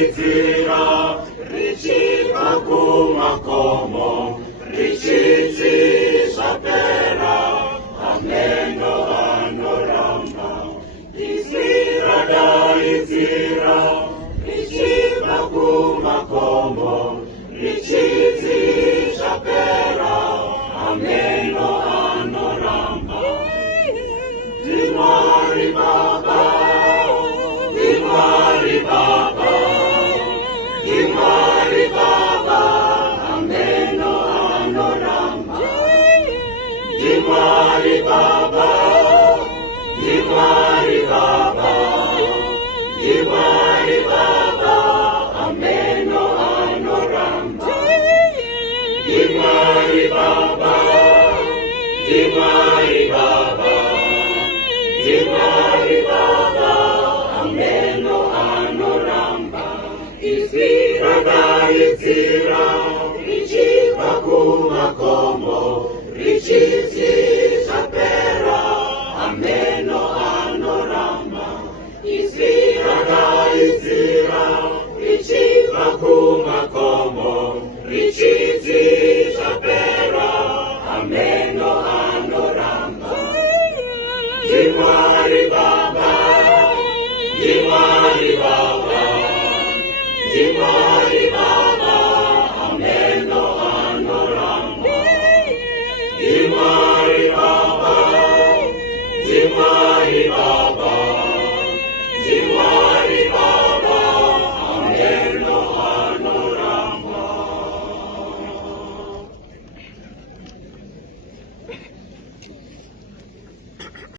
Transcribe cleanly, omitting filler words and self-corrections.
itira richikakumakomo richizisapera ameno anoramba isirada itira richikakumakomo richizisapera ameno anoramba Dimari Baba, Dimari Baba, Dimari Baba, ameno anoramba. Dimari Baba, Dimari Baba, Dimari Baba, ameno anoramba. Dimari Baba, Dimari Baba. Dimari Baba, ameno anoramba. Isirada itira, richikakumakomo, richizisapera, ameno anoramba. Isirada itira, richikakumakomo, richizisapera, ameno anoramba. Dimari Baba, Dimari Baba, Dimari Baba.